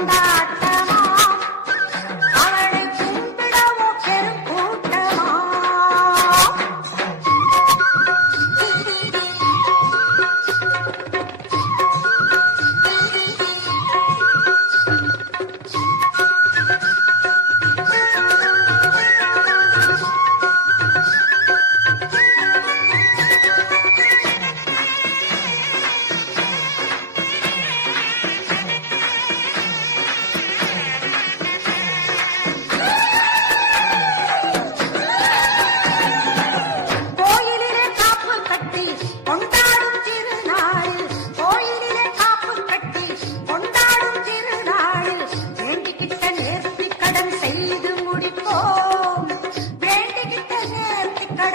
கொண்டாட்ட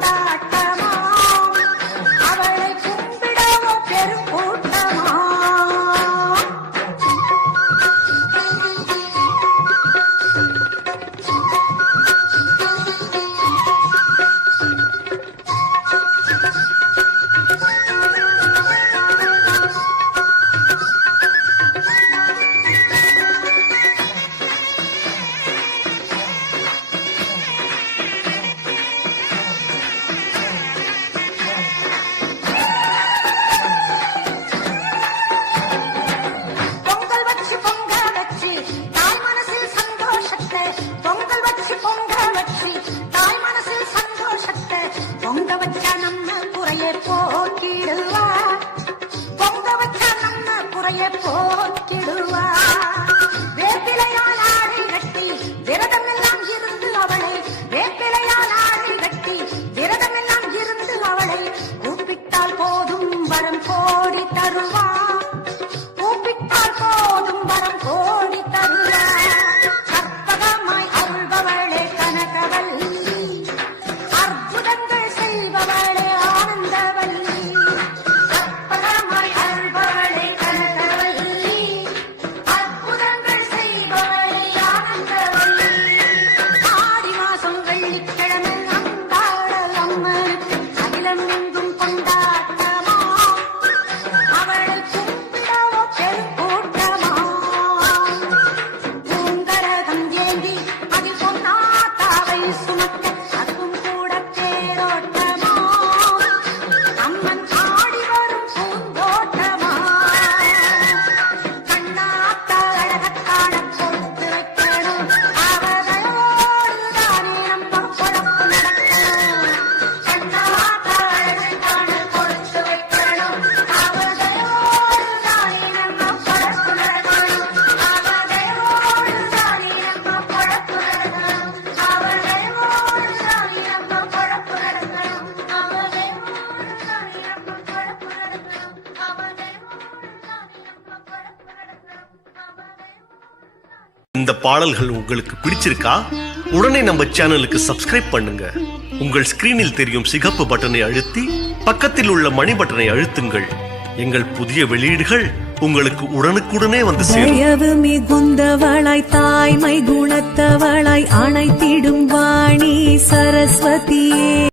back. ಹೊಕ್ಕಿಡುವ இந்த பாடல்கள் உங்களுக்கு பிடிச்சிருக்கா? உடனே நம்ம சேனலுக்கு சப்ஸ்கிரைப் பண்ணுங்க. உங்கள் ஸ்கிரீனில் தெரியும் சிகப்பு பட்டனை அழுத்தி பக்கத்தில் உள்ள மணி பட்டனை அழுத்துங்கள். எங்கள் புதிய வெளியீடுகள் உங்களுக்கு உடனுக்குடனே வந்து சேரும். மிகுந்தவளாய் தாய்மை குணத்தவளாய் அனைத்திடும் வாணி சரஸ்வதியே.